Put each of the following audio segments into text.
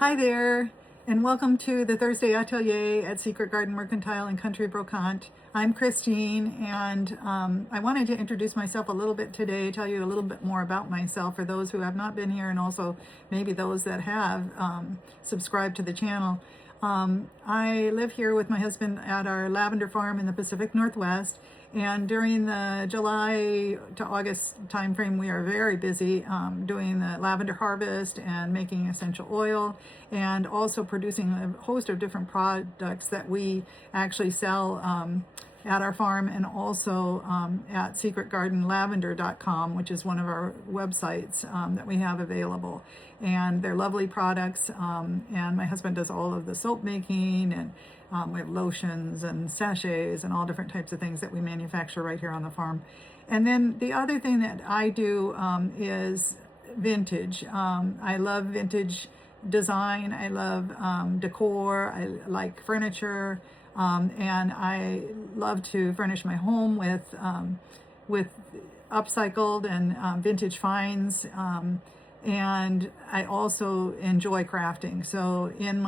Hi there, and welcome to the Thursday Atelier at Secret Garden Mercantile and Country Brocante. I'm Christine, and I wanted to introduce myself a little bit today, tell you a little bit more about myself for those who have not been here, and also maybe those that have subscribed to the channel. I live here with my husband at our lavender farm in the Pacific Northwest, and during the July to August timeframe, we are very busy doing the lavender harvest and making essential oil, and also producing a host of different products that we actually sell at our farm, and also at secretgardenlavender.com, which is one of our websites that we have available. And they're lovely products, and my husband does all of the soap making, and we have lotions and sachets and all different types of things that we manufacture right here on the farm. And then the other thing that I do is vintage. I love vintage design. I love decor. I like furniture. And I love to furnish my home with upcycled and vintage finds. And I also enjoy crafting. So in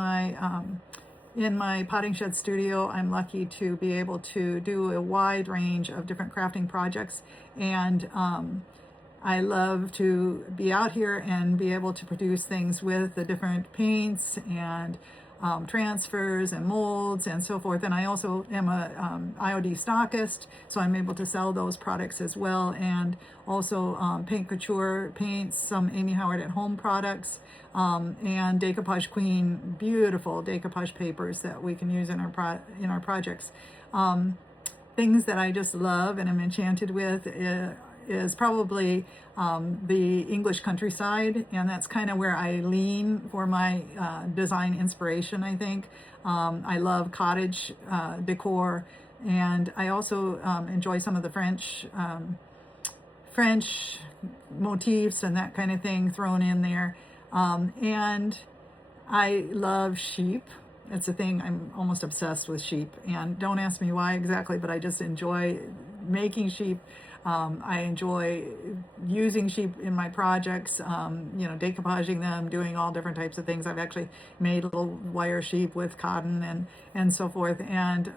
my potting shed studio, I'm lucky to be able to do a wide range of different crafting projects, and I love to be out here and be able to produce things with the different paints and transfers and molds and so forth. And I also am a IOD stockist, so I'm able to sell those products as well, and also paint Couture paints, some Amy Howard at Home products, and Decoupage Queen, beautiful decoupage papers that we can use in our projects. Things that I just love and am enchanted with is probably the English countryside, and that's kind of where I lean for my design inspiration, I think. I love cottage decor, and I also enjoy some of the French motifs and that kind of thing thrown in there. And I love sheep. It's a thing, I'm almost obsessed with sheep, and don't ask me why exactly, but I just enjoy making sheep. I enjoy using sheep in my projects, decoupaging them, doing all different types of things. I've actually made little wire sheep with cotton and so forth. And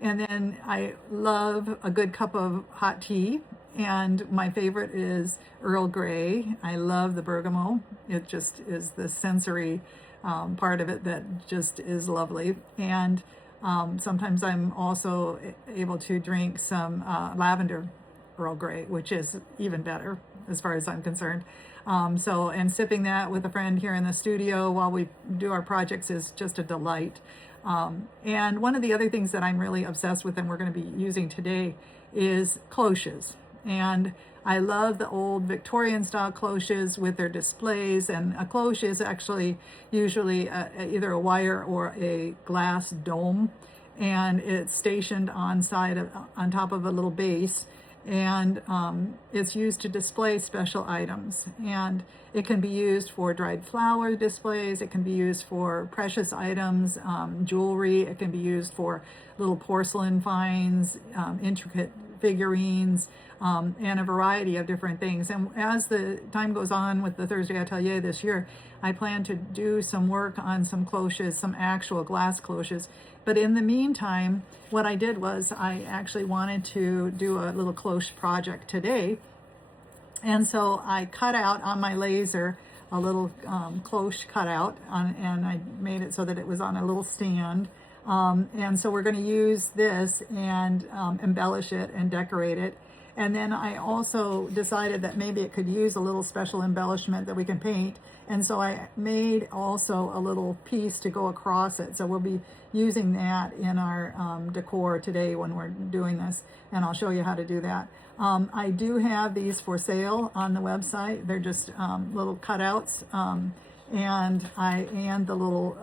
then I love a good cup of hot tea. And my favorite is Earl Grey. I love the bergamot. It just is the sensory part of it that just is lovely. And sometimes I'm also able to drink some lavender Earl Grey, which is even better as far as I'm concerned. And sipping that with a friend here in the studio while we do our projects is just a delight. And one of the other things that I'm really obsessed with and we're going to be using today is cloches. And I love the old Victorian style cloches with their displays, and a cloche is actually usually either a wire or a glass dome, and it's stationed on top of a little base, and it's used to display special items. And it can be used for dried flower displays, it can be used for precious items, jewelry, it can be used for little porcelain finds, intricate figurines, and a variety of different things. And as the time goes on with the Thursday Atelier this year, I plan to do some work on some cloches, some actual glass cloches. But in the meantime, what I did was I actually wanted to do a little cloche project today. And so I cut out on my laser a little cloche cutout, and I made it so that it was on a little stand. And so we're going to use this and embellish it and decorate it. And then I also decided that maybe it could use a little special embellishment that we can paint. And so I made also a little piece to go across it. So we'll be using that in our decor today when we're doing this. And I'll show you how to do that. I do have these for sale on the website. They're just little cutouts. And the little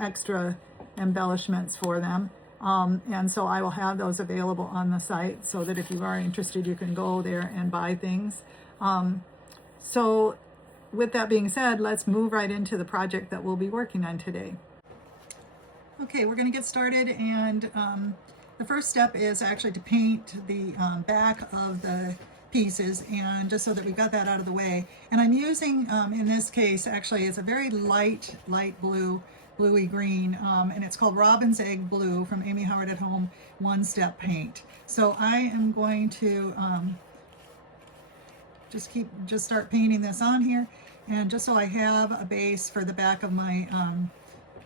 extra embellishments for them. And so I will have those available on the site so that if you are interested, you can go there and buy things. So with that being said, let's move right into the project that we'll be working on today. Okay, we're going to get started, and the first step is actually to paint the back of the pieces, and just so that we've got that out of the way. And I'm using, in this case, actually, it's a very light blue, bluey green, and it's called Robin's Egg Blue from Amy Howard at Home One Step Paint. So I am going to just start painting this on here, and just so I have a base for the back of my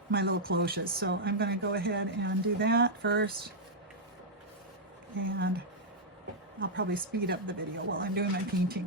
my little cloches. So I'm going to go ahead and do that first, and I'll probably speed up the video while I'm doing my painting.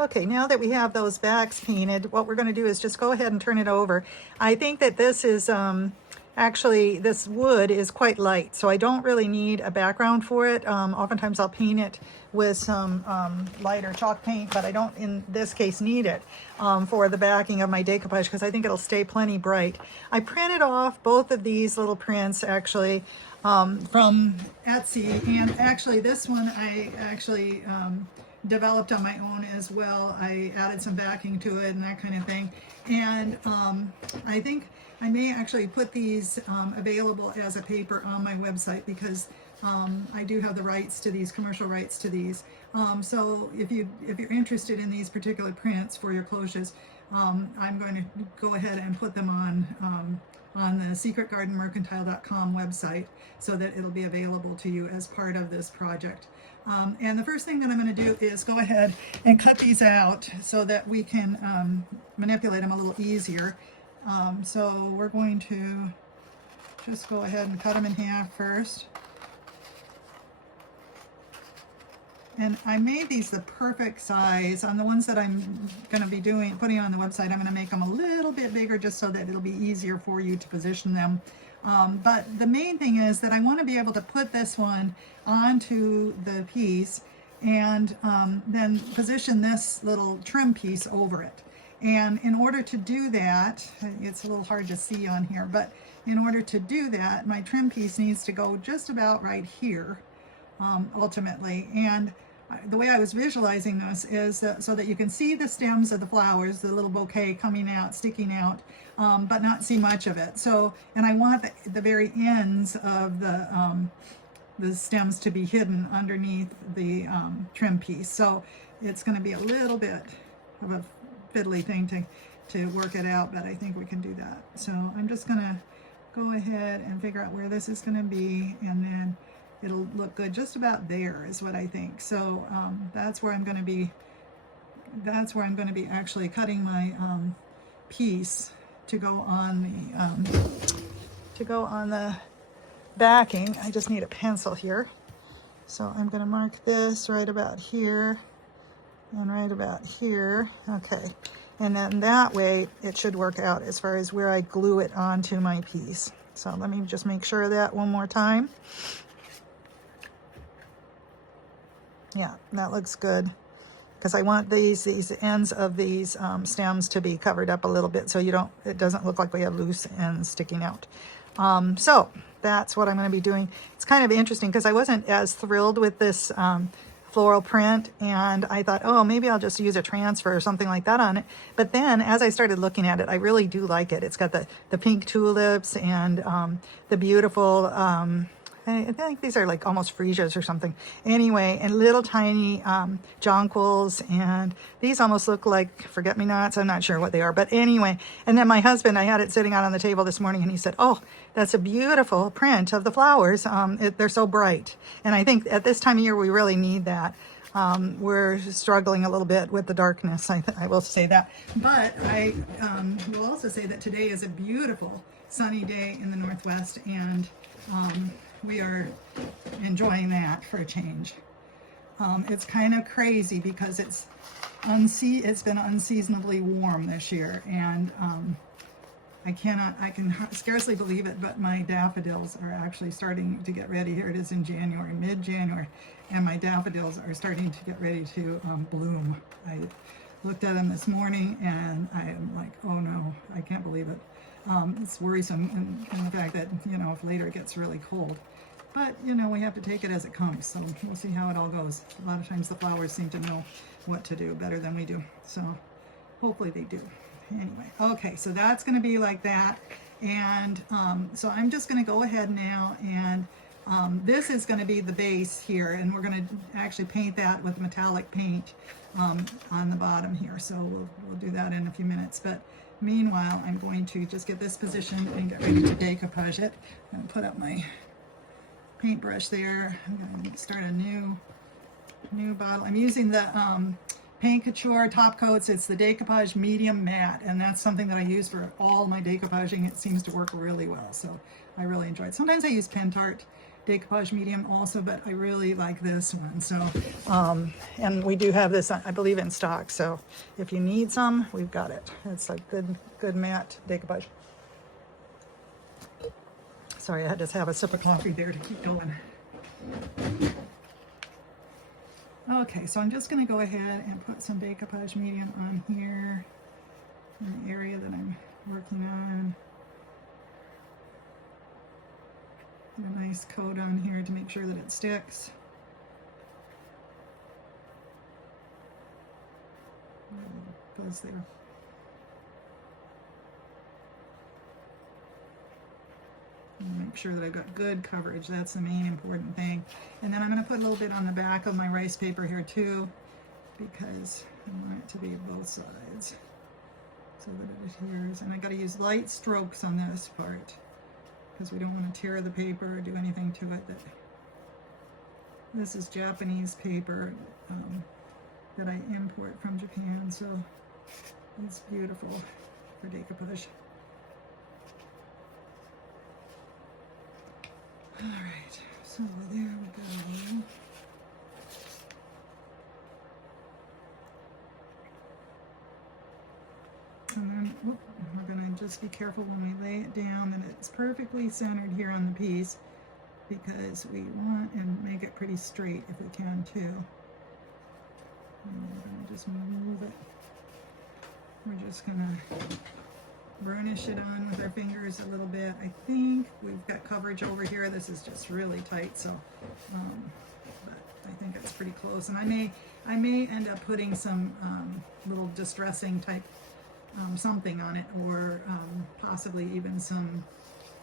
Okay, now that we have those backs painted, what we're going to do is just go ahead and turn it over. I think that this is actually, this wood is quite light, so I don't really need a background for it. Oftentimes I'll paint it with some lighter chalk paint, but I don't in this case need it for the backing of my decoupage, because I think it'll stay plenty bright. I printed off both of these little prints actually from Etsy, and actually this one I actually developed on my own as well. I added some backing to it and that kind of thing. And I think I may actually put these available as a paper on my website, because I do have the rights to these, commercial rights to these. So if you're interested in these particular prints for your cloches, I'm going to go ahead and put them on the secretgardenmercantile.com website, so that it'll be available to you as part of this project. And the first thing that I'm going to do is go ahead and cut these out so that we can manipulate them a little easier. So we're going to just go ahead and cut them in half first. And I made these the perfect size. On the ones that I'm going to be putting on the website, I'm going to make them a little bit bigger just so that it'll be easier for you to position them. But the main thing is that I want to be able to put this one onto the piece, and then position this little trim piece over it. And in order to do that, it's a little hard to see on here, but in order to do that, my trim piece needs to go just about right here, ultimately. And the way I was visualizing this is so that you can see the stems of the flowers, the little bouquet coming out, sticking out, but not see much of it. So, and I want the very ends of the stems to be hidden underneath the trim piece. So it's going to be a little bit of a fiddly thing to work it out, but I think we can do that. So I'm just going to go ahead and figure out where this is going to be, and then it'll look good just about there is what I think. So that's where I'm going to be. That's where I'm going to be actually cutting my piece to go on the backing. I just need a pencil here. So I'm going to mark this right about here and right about here. Okay, and then that way it should work out as far as where I glue it onto my piece. So let me just make sure of that one more time. Yeah, that looks good, because I want these ends of these stems to be covered up a little bit, so it doesn't look like we have loose ends sticking out. So that's what I'm going to be doing. It's kind of interesting because I wasn't as thrilled with this floral print, and I thought, oh, maybe I'll just use a transfer or something like that on it. But then as I started looking at it, I really do like it. It's got the pink tulips and the beautiful I think these are like almost freesias or something. Anyway, and little tiny jonquils, and these almost look like forget-me-nots. I'm not sure what they are, but anyway. And then my husband, I had it sitting out on the table this morning, and he said, oh, that's a beautiful print of the flowers. They're so bright. And I think at this time of year, we really need that. We're struggling a little bit with the darkness, I will say that. But I will also say that today is a beautiful sunny day in the Northwest, and we are enjoying that for a change. It's kind of crazy because it's been unseasonably warm this year, and I can scarcely believe it, but my daffodils are actually starting to get ready. Here it is in January, mid-January, and my daffodils are starting to get ready to bloom. I looked at them this morning, and I am like, oh no, I can't believe it. It's worrisome in the fact that, you know, if later it gets really cold. But, you know, we have to take it as it comes, so we'll see how it all goes. A lot of times the flowers seem to know what to do better than we do, so hopefully they do. Anyway, okay, so that's going to be like that, and so I'm just going to go ahead now, and this is going to be the base here, and we're going to actually paint that with metallic paint on the bottom here, so we'll do that in a few minutes. But meanwhile, I'm going to just get this positioned and get ready to decoupage it. I'm going to put up my paintbrush there. I'm going to start a new bottle. I'm using the Paint Couture top coats. It's the Decoupage medium matte, and that's something that I use for all my decoupaging. It seems to work really well, so I really enjoy it. Sometimes I use Pentart Decoupage medium also, but I really like this one. So and we do have this, I believe, in stock, so if you need some, we've got it. It's like good matte decoupage. Sorry, I had to have a sip of coffee there to keep going. Okay, so I'm just going to go ahead and put some decoupage medium on here in the area that I'm working on. Put a nice coat on here to make sure that it sticks. Goes there. Make sure that I've got good coverage. That's the main important thing. And then I'm going to put a little bit on the back of my rice paper here too, because I want it to be both sides so that it adheres. And I got to use light strokes on this part because we don't want to tear the paper or do anything to it. This is Japanese paper that I import from Japan, so it's beautiful for decoupage. All right, so there we go. And then we're going to just be careful when we lay it down that it's perfectly centered here on the piece, because we want and make it pretty straight if we can too. And we're going to just move it. We're just going to burnish it on with our fingers a little bit. I think we've got coverage over here. This is just really tight, so but I think it's pretty close. And I may end up putting some little distressing type something on it, or possibly even some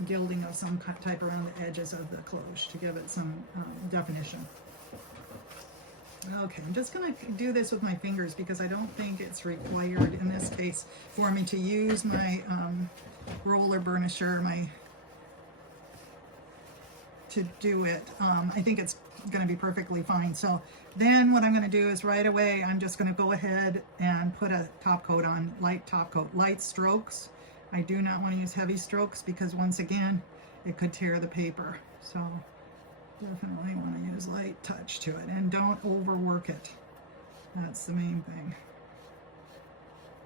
gilding of some type around the edges of the cloche to give it some definition. Okay, I'm just going to do this with my fingers because I don't think it's required in this case for me to use my roller burnisher to do it. I think it's going to be perfectly fine. So then what I'm going to do is right away I'm just going to go ahead and put a top coat on, light top coat, light strokes. I do not want to use heavy strokes because once again it could tear the paper. So definitely want to use light touch to it, and don't overwork it. That's the main thing.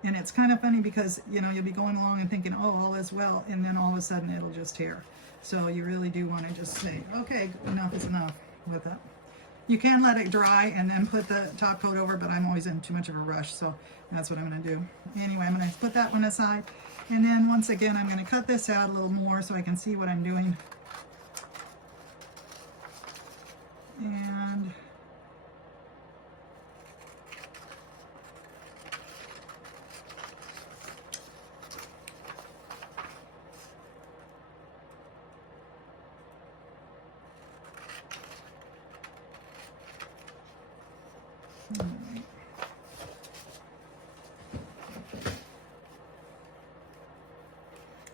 And it's kind of funny because, you know, you'll be going along and thinking, oh, all is well, and then all of a sudden it'll just tear. So you really do want to just say, okay, enough is enough with it. You can let it dry and then put the top coat over, but I'm always in too much of a rush, so that's what I'm going to do. Anyway, I'm going to put that one aside, and then once again I'm going to cut this out a little more so I can see what I'm doing. And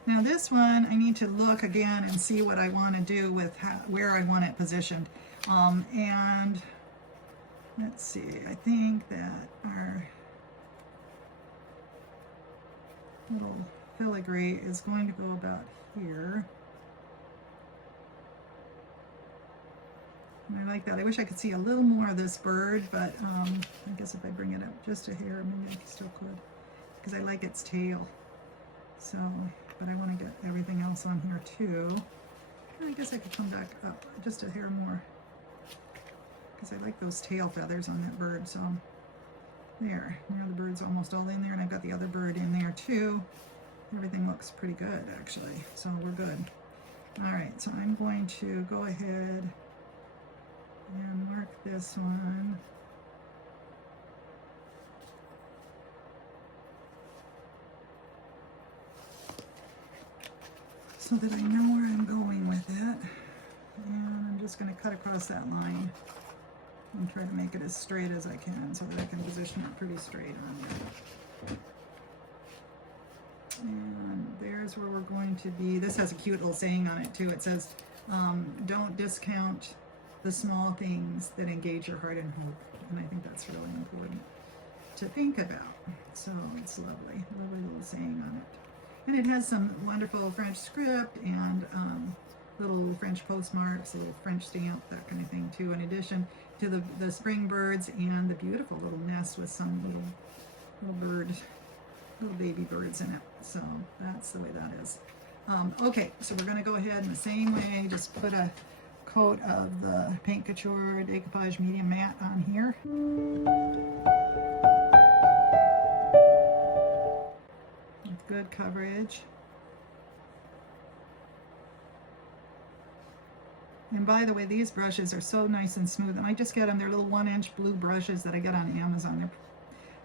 now this one I need to look again and see what I want to do with where I want it positioned. And let's see, I think that our little filigree is going to go about here. And I like that. I wish I could see a little more of this bird, but I guess if I bring it up just a hair, maybe I still could, because I like its tail. So, but I want to get everything else on here too. I guess I could come back up just a hair more, because I like those tail feathers on that bird. So there, now the bird's almost all in there, and I've got the other bird in there too. everything looks pretty good actually, so we're good. All right, so I'm going to go ahead and mark this one. So that I know where I'm going with it. And I'm just going to cut across that line and try to make it as straight as I can so that I can position it pretty straight on there. And there's where we're going to be. This has a cute little saying on it too. It says, don't discount the small things that engage your heart and hope. And I think that's really important to think about. So it's lovely, lovely little saying on it. And it has some wonderful French script and little French postmarks, a little French stamp, that kind of thing too, in addition to the spring birds and the beautiful little nest with some little baby birds in it. So that's the way that is. Okay, so we're going to go ahead in the same way, just put a coat of the Paint Couture Decoupage Medium Matte on here. With good coverage. And by the way, these brushes are so nice and smooth, and I just get them. They're little 1-inch blue brushes that I get on Amazon.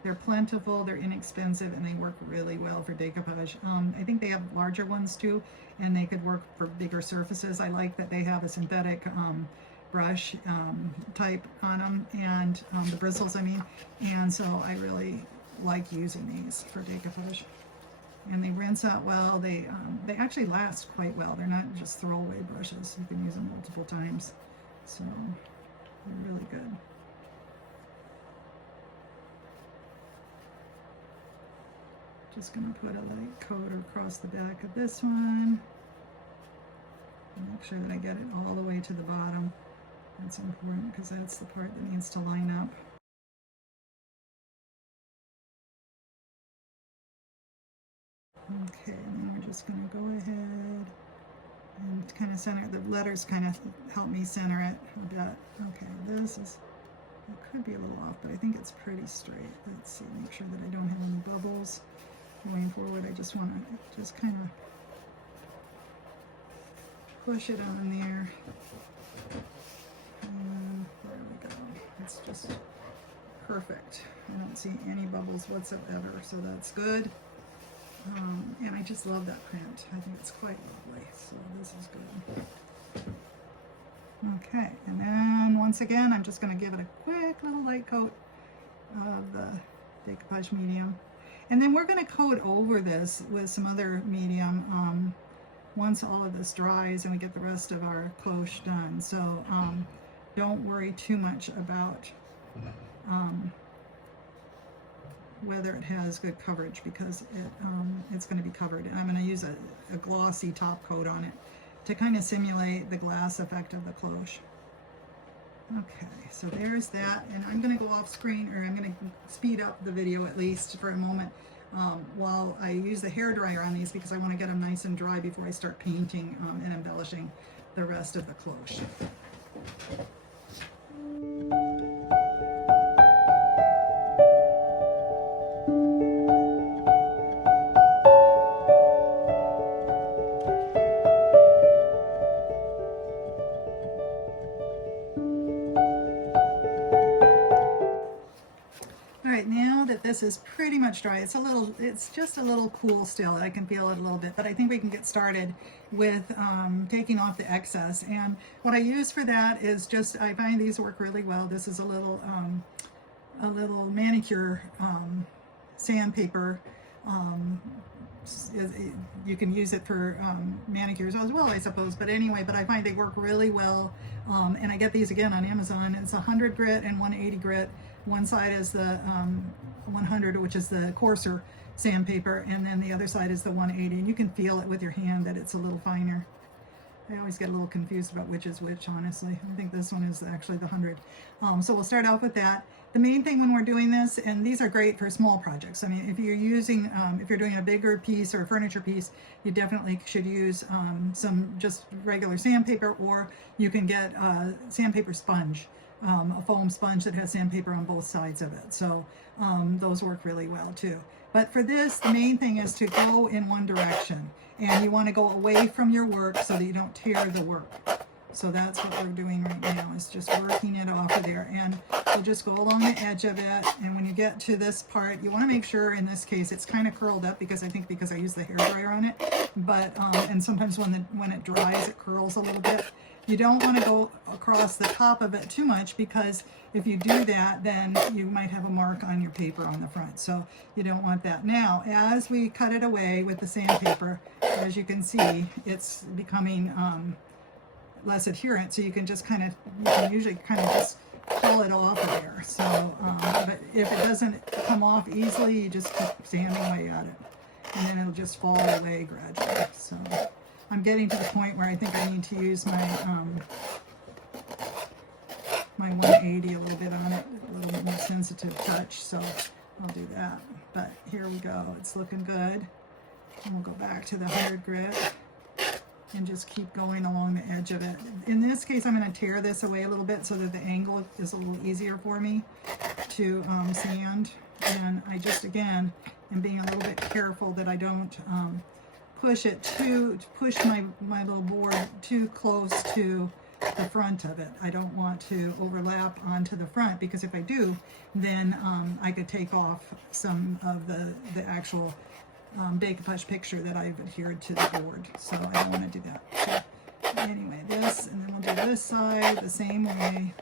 They're plentiful, they're inexpensive, and they work really well for decoupage. I think they have larger ones too, and they could work for bigger surfaces. I like that they have a synthetic brush type on them, and the bristles, I mean, and so I really like using these for decoupage. And they rinse out well. They actually last quite well. They're not just throwaway brushes. You can use them multiple times, so they're really good. Just going to put a light coat across the back of this one. Make sure that I get it all the way to the bottom. That's important because that's the part that needs to line up. Okay, and then we're just going to go ahead and kind of center it. The letters kind of help me center it a bit. Okay, this is, it could be a little off, but I think it's pretty straight. Let's see, make sure that I don't have any bubbles. Going forward, I just want to just kind of push it on there. And there we go. It's just perfect. I don't see any bubbles whatsoever, so that's good. And I just love that print. I think it's quite lovely, so this is good. Okay, and then once again, I'm just going to give it a quick little light coat of the Decoupage Medium. And then we're going to coat over this with some other medium once all of this dries and we get the rest of our cloche done. So don't worry too much about whether it has good coverage, because it's going to be covered. And I'm going to use a glossy top coat on it to kind of simulate the glass effect of the cloche. Okay, so there's that, and I'm going to go off screen, or I'm going to speed up the video at least for a moment while I use the hairdryer on these, because I want to get them nice and dry before I start painting and embellishing the rest of the cloche. This is pretty much dry. It's just a little cool still. I can feel it a little bit, but I think we can get started with taking off the excess. And what I use for that is just, I find these work really well. This is a little manicure sandpaper. You can use it for manicures as well, I suppose, but anyway, but I find they work really well. And I get these again on Amazon. It's 100 grit and 180 grit. One side is the 100, which is the coarser sandpaper, and then the other side is the 180, and you can feel it with your hand that it's a little finer. I always get a little confused about which is which, honestly. I think this one is actually the 100. So we'll start off with that. The main thing when we're doing this, and these are great for small projects. I mean, if you're using, if you're doing a bigger piece or a furniture piece, you definitely should use some just regular sandpaper, or you can get a sandpaper sponge. a foam sponge that has sandpaper on both sides of it. So those work really well too. But for this, the main thing is to go in one direction, and you want to go away from your work so that you don't tear the work. So that's what we're doing right now, is just working it off of there. And you'll just go along the edge of it, and when you get to this part, you want to make sure, in this case, it's kind of curled up because I use the hairdryer on it. But and sometimes when it dries, it curls a little bit. You don't want to go across the top of it too much, because if you do that, then you might have a mark on your paper on the front. So you don't want that. Now, as we cut it away with the sandpaper, as you can see, it's becoming less adherent. So you can just you can usually kind of just pull it off of there. So, but if it doesn't come off easily, you just keep sanding away at it, and then it'll just fall away gradually. So I'm getting to the point where I think I need to use my my 180 a little bit on it, a little bit more sensitive touch. So I'll do that. But here we go. It's looking good. And we'll go back to the 100 grit and just keep going along the edge of it. In this case, I'm going to tear this away a little bit so that the angle is a little easier for me to sand. And I just, again, am being a little bit careful that I don't push my little board too close to the front of it. I don't want to overlap onto the front, because if I do, then I could take off some of the actual decoupage picture that I've adhered to the board. So I don't want to do that. So anyway, this, and then we'll do this side the same way.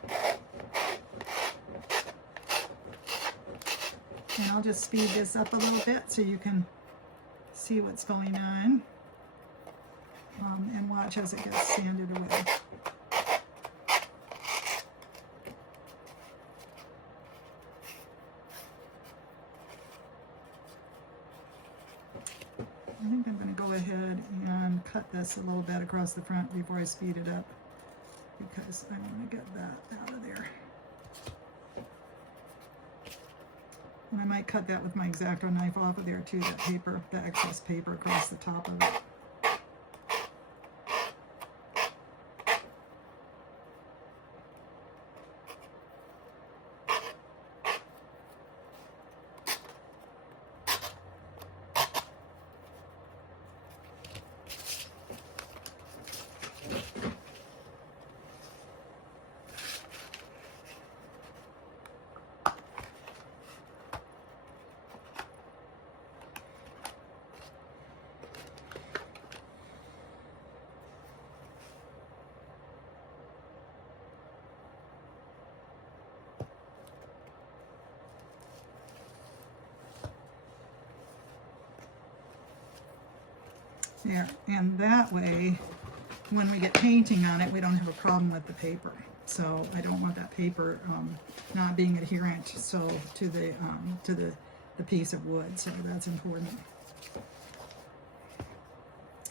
And I'll just speed this up a little bit so you can see what's going on, and watch as it gets sanded away. I think I'm going to go ahead and cut this a little bit across the front before I speed it up, because I want to get that out of there. And I might cut that with my X-Acto knife off of there too, that paper, the excess paper across the top of it. There, and that way, when we get painting on it, we don't have a problem with the paper. So I don't want that paper not being adherent to the piece of wood. So that's important.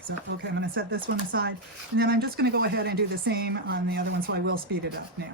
So okay, I'm going to set this one aside, and then I'm just going to go ahead and do the same on the other one. So I will speed it up now.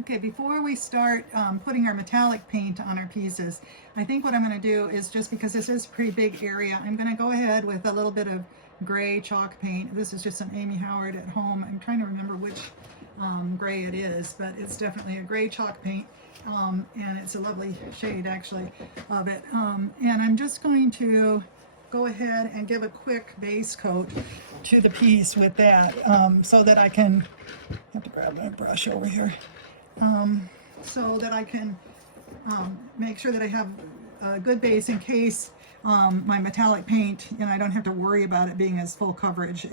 Okay, before we start putting our metallic paint on our pieces, I think what I'm going to do is, just because this is a pretty big area, I'm going to go ahead with a little bit of gray chalk paint. This is just an Amy Howard at home. I'm trying to remember which gray it is, but it's definitely a gray chalk paint, and it's a lovely shade actually of it. And I'm just going to go ahead and give a quick base coat to the piece with that, so that I can, I have to grab my brush over here. So that I can make sure that I have a good base in case my metallic paint, I don't have to worry about it being as full coverage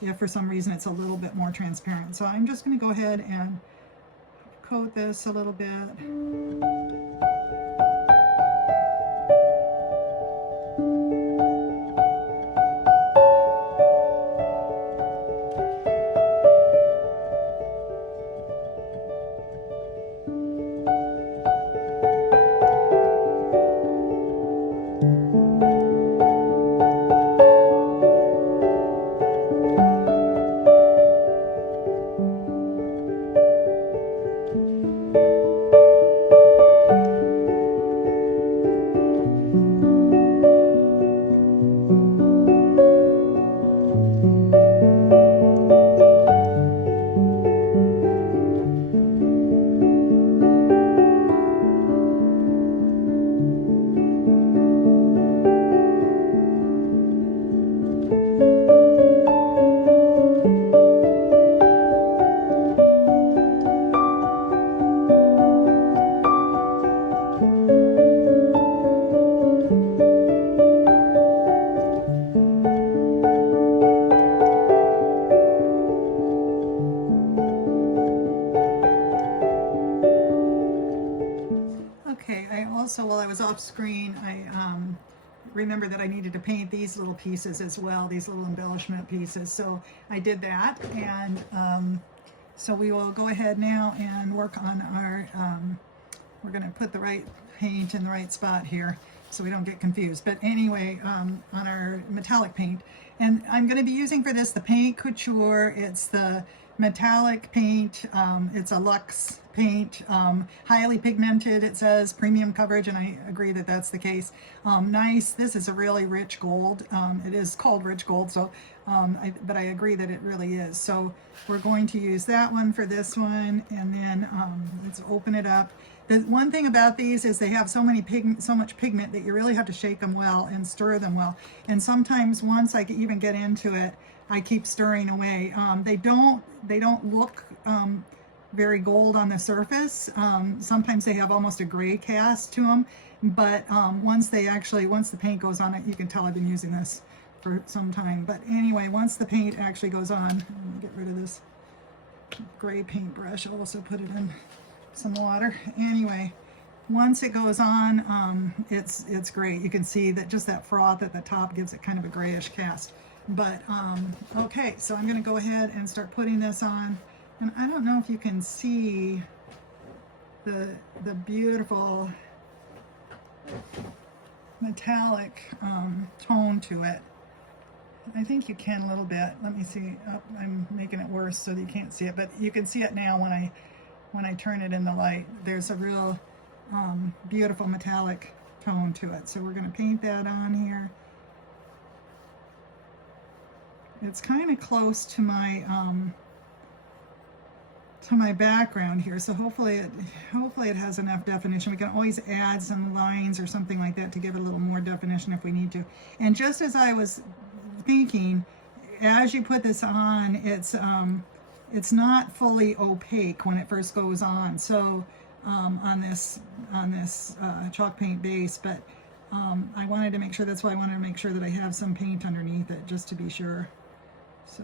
if for some reason it's a little bit more transparent. So I'm just going to go ahead and coat this a little bit. also, while I was off screen, I remember that I needed to paint these little pieces as well, these little embellishment pieces. So I did that, and so we will go ahead now and work on our, we're going to put the right paint in the right spot here so we don't get confused. But anyway, on our metallic paint. And I'm going to be using for this the paint Couture. It's the metallic paint. It's a luxe paint, highly pigmented, it says, premium coverage, and I agree that that's the case. Nice. This is a really rich gold. It is called rich gold, so but I agree that it really is. So we're going to use that one for this one, and then let's open it up. The one thing about these is they have so much pigment that you really have to shake them well and stir them well. And sometimes once I even get into it, I keep stirring away. They don't look very gold on the surface. Sometimes they have almost a gray cast to them, but once the paint goes on it, you can tell I've been using this for some time. But anyway, once the paint actually goes on, I'm gonna get rid of this gray paintbrush. I'll also put it in some water. Anyway, once it goes on, it's great. You can see that just that froth at the top gives it kind of a grayish cast. But okay, so I'm going to go ahead and start putting this on, and I don't know if you can see the beautiful metallic tone to it. I think you can a little bit. Let me see. Oh, I'm making it worse so that you can't see it, but you can see it now when I turn it in the light. There's a real beautiful metallic tone to it. So we're going to paint that on here. It's kind of close to my background here, so hopefully it has enough definition. We can always add some lines or something like that to give it a little more definition if we need to. And just as I was thinking, as you put this on, it's not fully opaque when it first goes on. So on this chalk paint base, but I wanted to make sure. That's why I wanted to make sure that I have some paint underneath it, just to be sure. So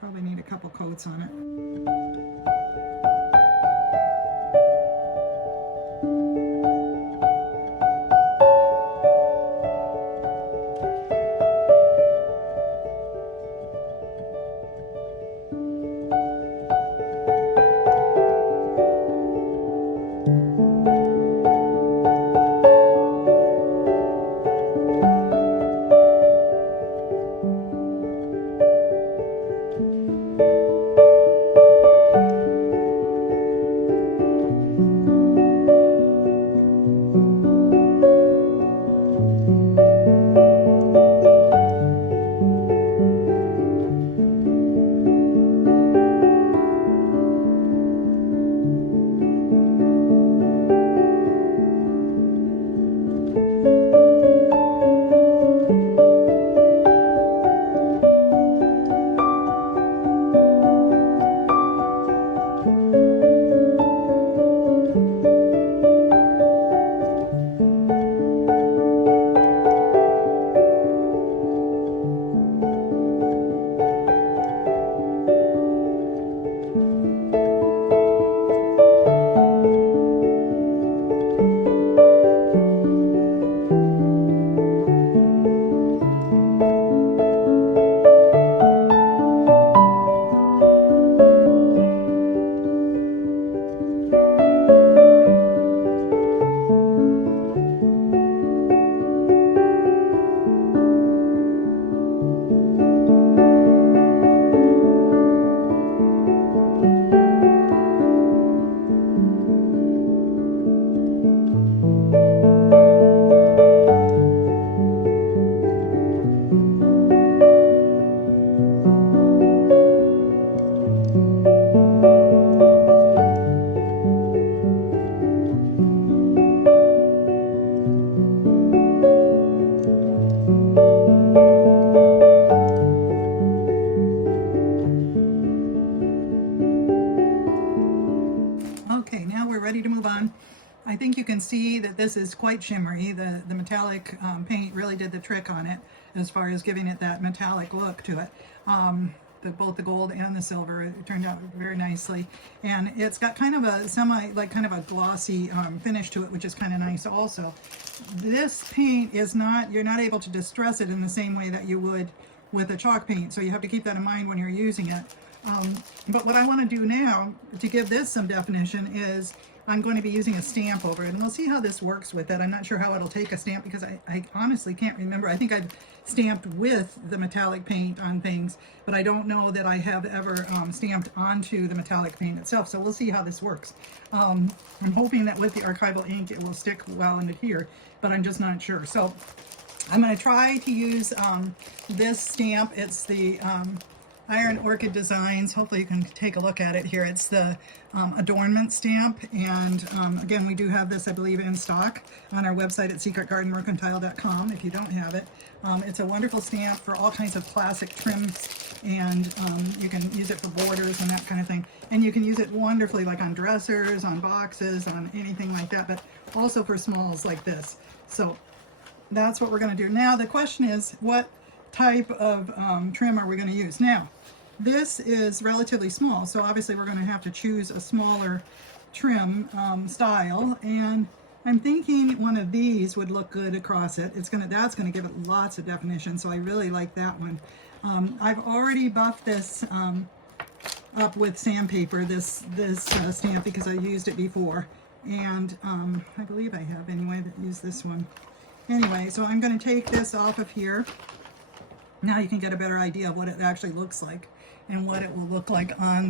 probably need a couple coats on it. I think you can see that this is quite shimmery. The metallic paint really did the trick on it as far as giving it that metallic look to it. both the gold and the silver. It turned out very nicely, and it's got kind of a kind of a glossy finish to it, which is kind of nice also. This paint is not, you're not able to distress it in the same way that you would with a chalk paint, so you have to keep that in mind when you're using it. But what I want to do now to give this some definition is I'm going to be using a stamp over it, and we'll see how this works with it. I'm not sure how it'll take a stamp because I honestly can't remember. I think I've stamped with the metallic paint on things, but I don't know that I have ever stamped onto the metallic paint itself, so we'll see how this works. I'm hoping that with the archival ink it will stick well in it here, but I'm just not sure. So I'm going to try to use this stamp. It's the Iron Orchid Designs. Hopefully you can take a look at it here. It's the Adornment stamp, and again, we do have this, I believe, in stock on our website at secretgardenmercantile.com if you don't have it. It's a wonderful stamp for all kinds of classic trims, and you can use it for borders and that kind of thing. And you can use it wonderfully like on dressers, on boxes, on anything like that, but also for smalls like this. So that's what we're going to do. Now the question is, what type of trim are we going to use? Now, this is relatively small, so obviously we're going to have to choose a smaller trim style, and I'm thinking one of these would look good across it. That's going to give it lots of definition, so I really like that one. I've already buffed this up with sandpaper, this stamp, because I used it before, and I believe I have anyway that used this one. Anyway, so I'm going to take this off of here. Now you can get a better idea of what it actually looks like and what it will look like on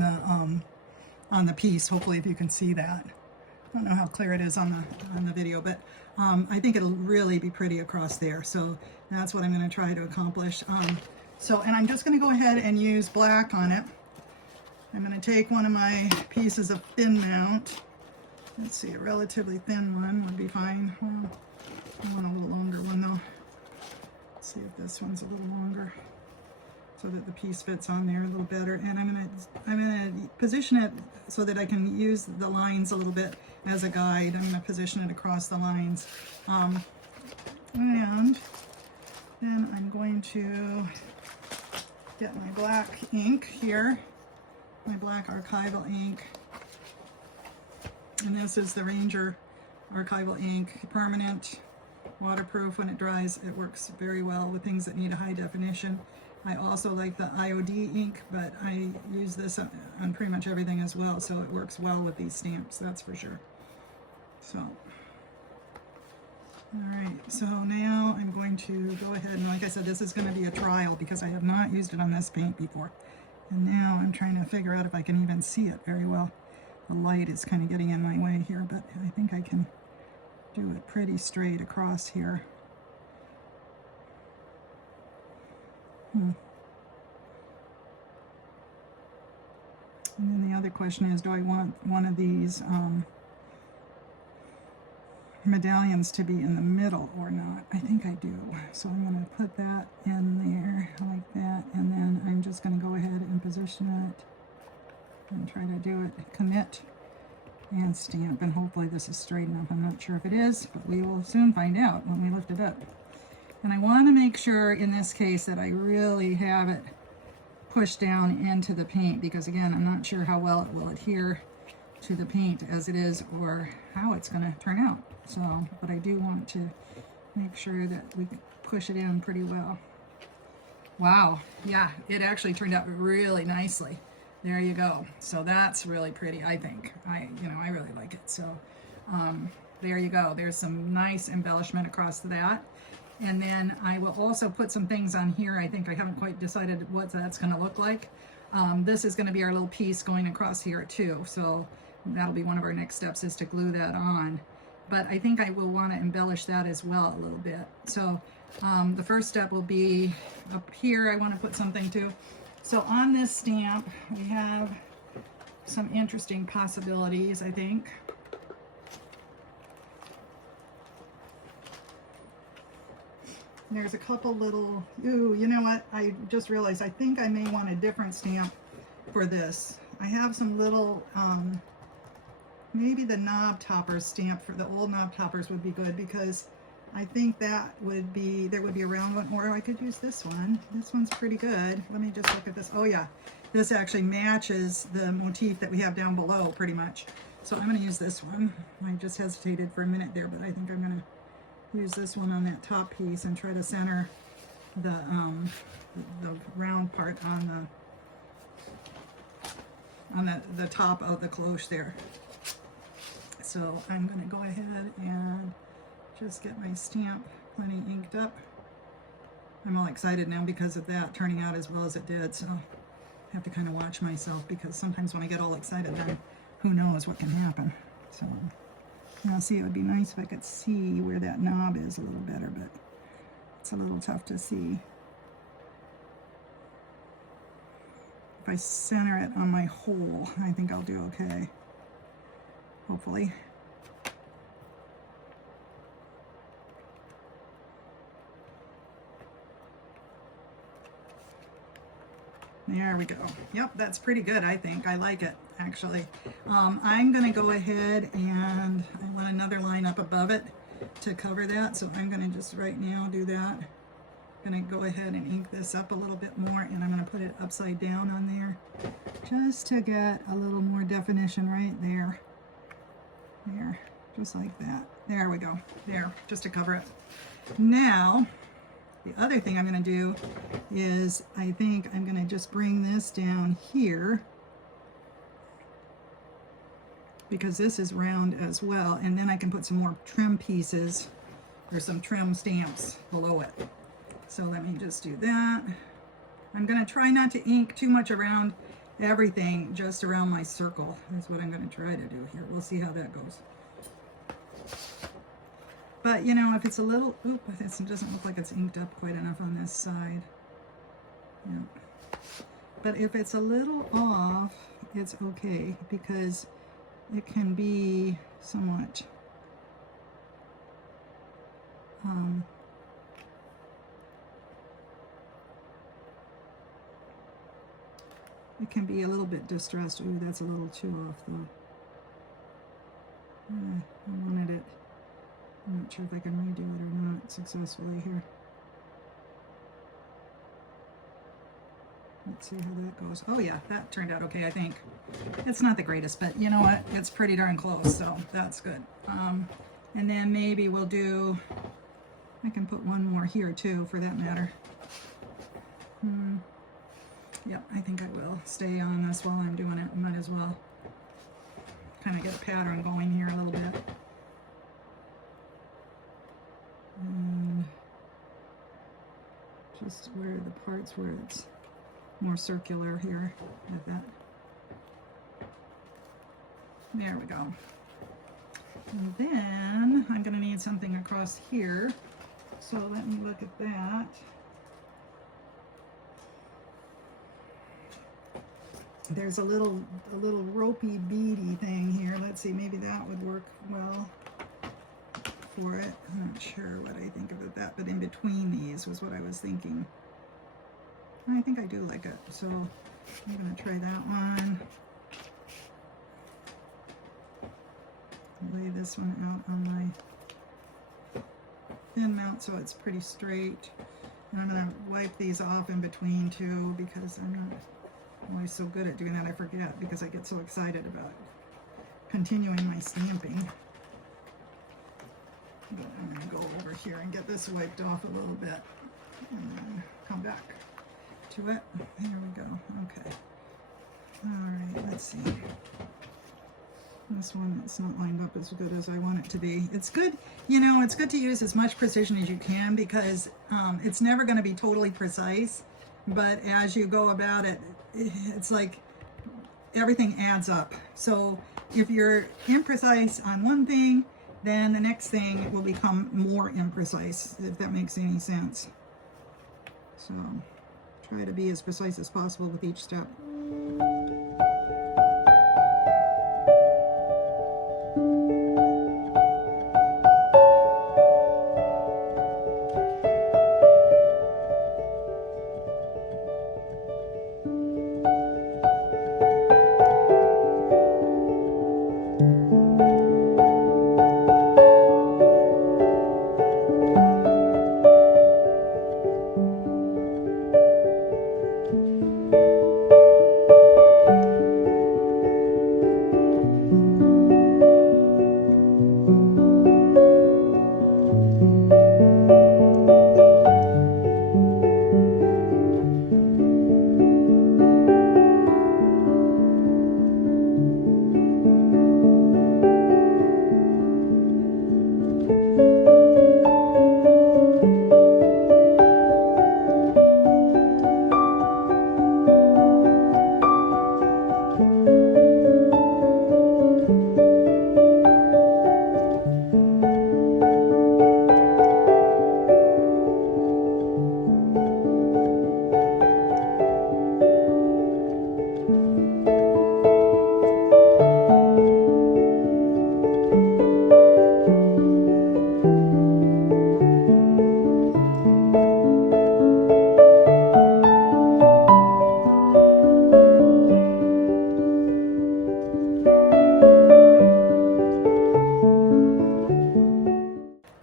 the piece. Hopefully, if you can see that. I don't know how clear it is on the video, but I think it'll really be pretty across there. So that's what I'm going to try to accomplish. And I'm just going to go ahead and use black on it. I'm going to take one of my pieces of thin mount. Let's see, a relatively thin one would be fine. Well, I want a little longer one though. See if this one's a little longer so that the piece fits on there a little better. And I'm gonna position it so that I can use the lines a little bit as a guide. I'm gonna position it across the lines. And then I'm going to get my black ink here, my black archival ink. And this is the Ranger archival ink, permanent, waterproof. When it dries, it works very well with things that need a high definition. I also like the IOD ink, but I use this on pretty much everything as well, so it works well with these stamps, that's for sure. So, all right, so now I'm going to go ahead, and like I said, this is going to be a trial because I have not used it on this paint before. And now I'm trying to figure out if I can even see it very well. The light is kind of getting in my way here, but I think I can do it pretty straight across here. And then the other question is, do I want one of these medallions to be in the middle or not? I think I do. So I'm going to put that in there like that, and then I'm just going to go ahead and position it and try to do it, commit, and stamp, and hopefully this is straight enough. I'm not sure if it is, but we will soon find out when we lift it up. And I want to make sure in this case that I really have it pushed down into the paint, because again, I'm not sure how well it will adhere to the paint as it is or how it's going to turn out. So, but I do want to make sure that we push it in pretty well. Wow, yeah, it actually turned out really nicely. There you go. So that's really pretty, I think. I really like it. So there you go. There's some nice embellishment across that. And then I will also put some things on here. I think I haven't quite decided what that's going to look like. This is going to be our little piece going across here too. So that'll be one of our next steps, is to glue that on. But I think I will want to embellish that as well a little bit. So the first step will be up here. I want to put something too. So on this stamp, we have some interesting possibilities, I think. There's a couple little, ooh, you know what? I just realized I think I may want a different stamp for this. I have some little, maybe the knob toppers stamp for the old knob toppers would be good, because I think that would be a round one, or I could use this one. This one's pretty good. Let me just look at this. Oh yeah, this actually matches the motif that we have down below pretty much. So I'm going to use this one. I just hesitated for a minute there, but I think I'm going to use this one on that top piece and try to center the round part on the top of the cloche there. So I'm going to go ahead and just get my stamp plenty inked up. I'm all excited now because of that turning out as well as it did, so I have to kind of watch myself, because sometimes when I get all excited, then who knows what can happen. So now, see, it would be nice if I could see where that knob is a little better, but it's a little tough to see. If I center it on my hole, I think I'll do okay, hopefully. There we go. Yep, that's pretty good, I think. I like it, actually. I'm going to go ahead and I want another line up above it to cover that, so I'm going to just right now do that. I'm going to go ahead and ink this up a little bit more, and I'm going to put it upside down on there just to get a little more definition right there. There, just like that. There we go. There, just to cover it. Now, the other thing I'm going to do is I think I'm going to just bring this down here, because this is round as well, and then I can put some more trim pieces or some trim stamps below it. So let me just do that. I'm going to try not to ink too much around everything, just around my circle is what I'm going to try to do here. We'll see how that goes. But, you know, if it's a little, oop, it doesn't look like it's inked up quite enough on this side. Yeah. But if it's a little off, it's okay, because it can be somewhat, it can be a little bit distressed. Ooh, that's a little too off, though. I wanted it. I'm not sure if I can redo it or not successfully here. Let's see how that goes. Oh yeah, that turned out okay, I think. It's not the greatest, but you know what? It's pretty darn close, so that's good. And then maybe we'll do, I can put one more here too, for that matter. Yep, I think I will stay on this while I'm doing it. Might as well kind of get a pattern going here a little bit. And just where the parts where it's more circular here, like that. There we go. And then I'm going to need something across here. So let me look at that. There's a little ropey beady thing here. Let's see, maybe that would work well for it. I'm not sure what I think about that, but in between these was what I was thinking. I think I do like it, so I'm going to try that one. Lay this one out on my thin mount so it's pretty straight. And I'm going to wipe these off in between too, because I'm not always so good at doing that. I forget because I get so excited about continuing my stamping. But I'm going to go over here and get this wiped off a little bit and then come back to it. Here we go. Okay. All right, let's see. This one, it's not lined up as good as I want it to be. It's good, you know, it's good to use as much precision as you can, because it's never going to be totally precise, but as you go about it, it's like everything adds up. So if you're imprecise on one thing, then the next thing will become more imprecise, if that makes any sense. So try to be as precise as possible with each step.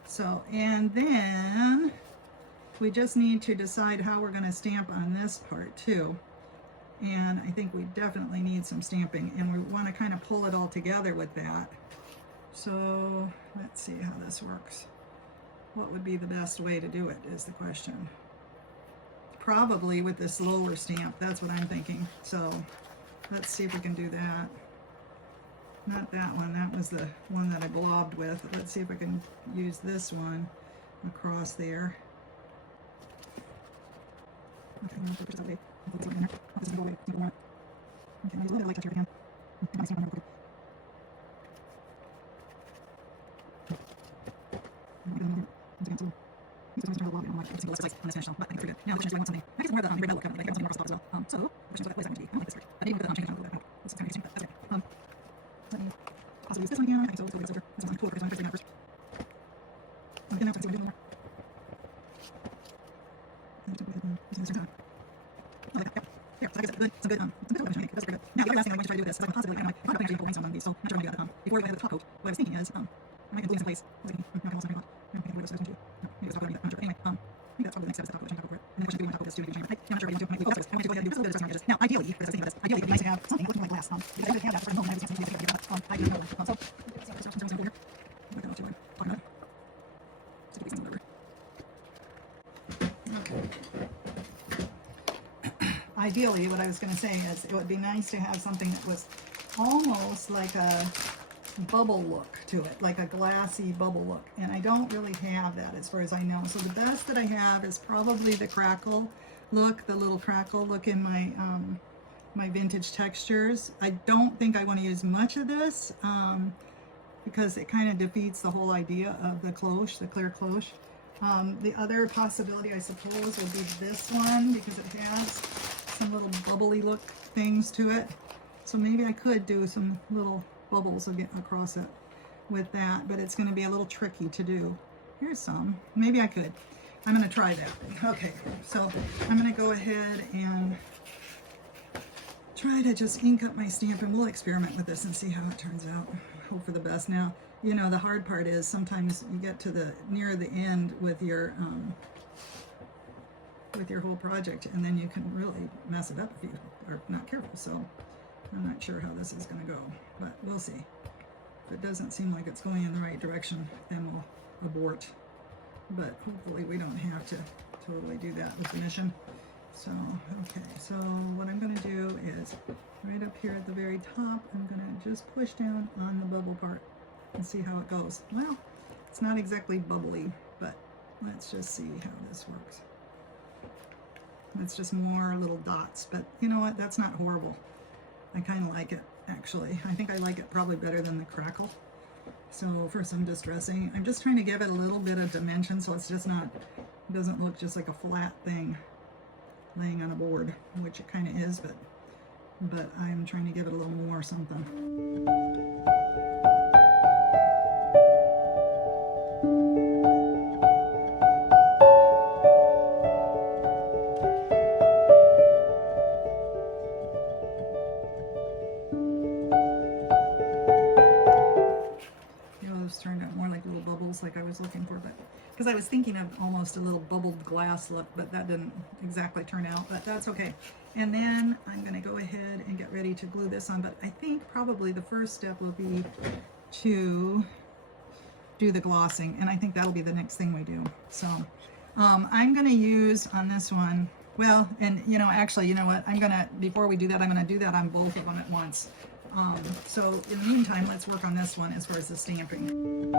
So, and then we just need to decide how we're going to stamp on this part too. And I think we definitely need some stamping, and we want to kind of pull it all together with that. So let's see how this works. What would be the best way to do it is the question. Probably with this lower stamp, that's what I'm thinking. So let's see if we can do that. Not that one, that was the one that I blobbed with. Let's see if I can use this one across there. Okay, I'm going to push this away. Put this one in there. Put this one away. Okay, I'll use a little bit of light touch here again. I'm stamp on real quick. But I think pretty good. Now, the question is, do I want something? I guess more of the red look, like I want something more as well. So, the question is, what is that going to be? I don't like this part. I didn't even put the change on that. It's kind of interesting, but that's okay. Let me possibly use this one again. I think so. Let's go with this over. This one's cool because I'm figuring out first. Okay, now, so I can see what I do more. Here, so I guess good, some good organization. That's pretty good. Now, the other last thing I want to try to do with this is I can possibly, I thought about actually some of these, so I'm not sure I want to do that. Before I have the top coat, what I was thinking is, I might glue this in place. I was thinking, no, I can also make a lot. I'm going to glue this into. No, maybe it's top coat, I'm not sure. Anyway, I think that's probably the next step is the top coat. I should top coat for it. And then the question is, do we want to top coat this too? Maybe change my height. I'm not sure what I want to do. I want to go ahead and do just a little bit of margins. Now, ideally, because I was thinking about this, ideally, it'd be nice to have something looking like glass. Because I didn't have that for a moment. I was just thinking about it. I didn't know that. So, over here. I don't know what you're talking about. Stick these things over. Okay. Ideally, what I was going to say is it would be nice to have something that was almost like a bubble look to it, like a glassy bubble look, and I don't really have that as far as I know. So the best that I have is probably the crackle look, the little crackle look in my my vintage textures. I don't think I want to use much of this because it kind of defeats the whole idea of the cloche, the clear cloche. The other possibility, I suppose, would be this one because it has some little bubbly look things to it. So maybe I could do some little bubbles across it with that, but it's going to be a little tricky to do. Here's some. Maybe I could. I'm going to try that. Okay, so I'm going to go ahead and try to just ink up my stamp, and we'll experiment with this and see how it turns out. Hope for the best. Now, you know, the hard part is sometimes you get to the near the end with your whole project, and then you can really mess it up if you are not careful. So I'm not sure how this is going to go, but we'll see. If it doesn't seem like it's going in the right direction, then we'll abort. But hopefully we don't have to totally do that with the mission. So, okay, so what I'm going to do is right up here at the very top, I'm going to just push down on the bubble part and see how it goes. Well, it's not exactly bubbly, but let's just see how this works. It's just more little dots, but you know what? That's not horrible. I kind of like it, actually. I think I like it probably better than the crackle. So for some distressing, I'm just trying to give it a little bit of dimension so it's just not, it doesn't look just like a flat thing laying on a board, which it kind of is, but I'm trying to give it a little more something. Turned out more like little bubbles like I was looking for, but because I was thinking of almost a little bubbled glass look, but that didn't exactly turn out, but that's okay. And then I'm going to go ahead and get ready to glue this on, but I think probably the first step will be to do the glossing, and I think that'll be the next thing we do. So I'm going to use on this one, well, and you know, actually, you know what, I'm going to, before we do that, I'm going to do that on both of them at once. So in the meantime, let's work on this one as far as the stamping.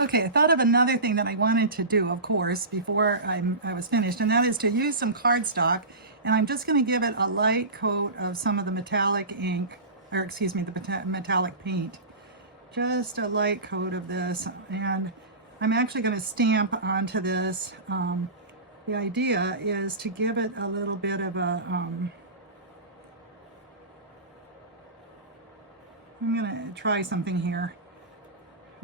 Okay, I thought of another thing that I wanted to do, of course, before I was finished, and that is to use some cardstock, and I'm just going to give it a light coat of some of the metallic ink, or excuse me, the metallic paint. Just a light coat of this, and I'm actually going to stamp onto this. The idea is to give it a little bit of a, I'm going to try something here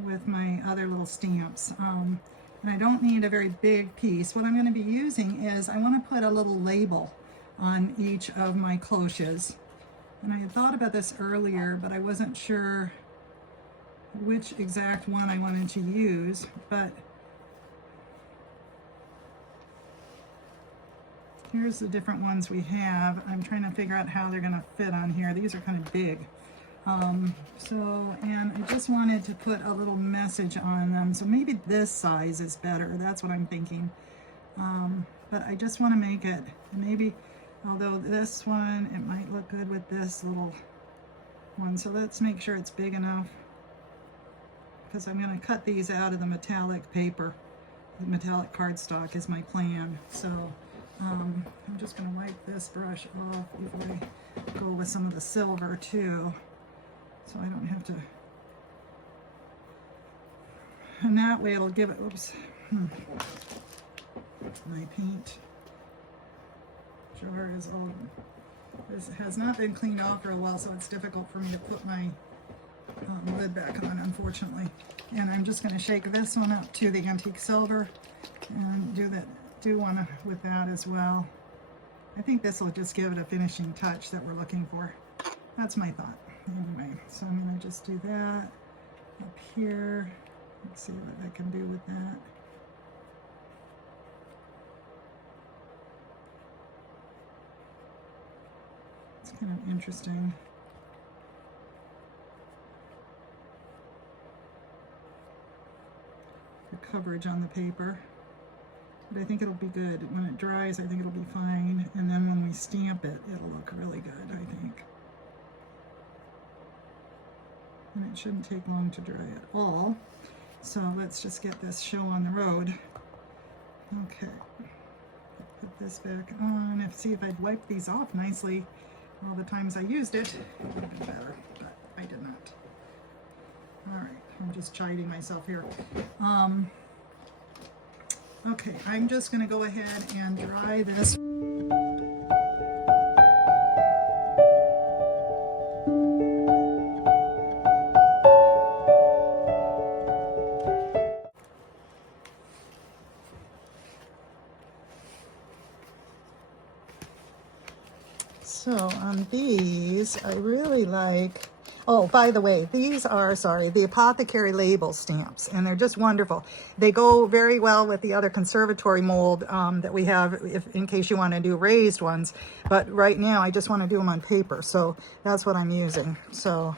with my other little stamps. And I don't need a very big piece. What I'm going to be using is I want to put a little label on each of my cloches. And I had thought about this earlier, but I wasn't sure which exact one I wanted to use. But here's the different ones we have. I'm trying to figure out how they're going to fit on here. These are kind of big. And I just wanted to put a little message on them. So maybe this size is better. That's what I'm thinking. But I just want to make it, maybe, although this one, it might look good with this little one. So let's make sure it's big enough, because I'm going to cut these out of the metallic paper. The metallic cardstock is my plan. So I'm just going to wipe this brush off before I go with some of the silver too, so I don't have to, and that way it'll give it, oops, my paint jar is all, this has not been cleaned off for a while, so it's difficult for me to put my lid back on, unfortunately. And I'm just going to shake this one up to the antique silver and do one with that as well. I think this will just give it a finishing touch that we're looking for. That's my thought. Anyway, so I'm going to just do that up here. Let's see what I can do with that. It's kind of interesting. The coverage on the paper. But I think it'll be good. When it dries, I think it'll be fine. And then when we stamp it, it'll look really good, I think. And it shouldn't take long to dry at all. So let's just get this show on the road. Okay. Put this back on. See if I'd wiped these off nicely all the times I used it. It would have been better, but I did not. All right, I'm just chiding myself here. Okay, I'm just going to go ahead and dry this. So on these, I really like, oh, by the way, these are, the Apothecary label stamps, and they're just wonderful. They go very well with the other conservatory mold that we have, in case you want to do raised ones. But right now, I just want to do them on paper, so that's what I'm using. So,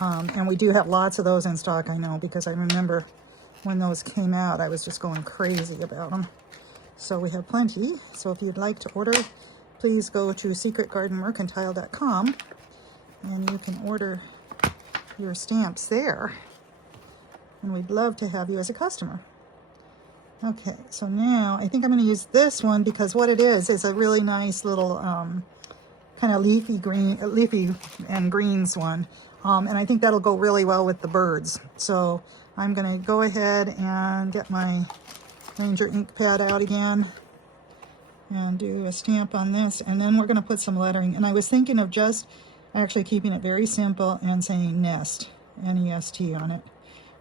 and we do have lots of those in stock, I know, because I remember when those came out, I was just going crazy about them. So we have plenty. So if you'd like to order, please go to secretgardenmercantile.com and you can order your stamps there. And we'd love to have you as a customer. Okay, so now I think I'm going to use this one because what it is a really nice little kind of leafy and greens one. And I think that'll go really well with the birds. So I'm going to go ahead and get my Ranger ink pad out again and do a stamp on this, and then we're going to put some lettering. And I was thinking of just actually keeping it very simple and saying nest, N-E-S-T on it,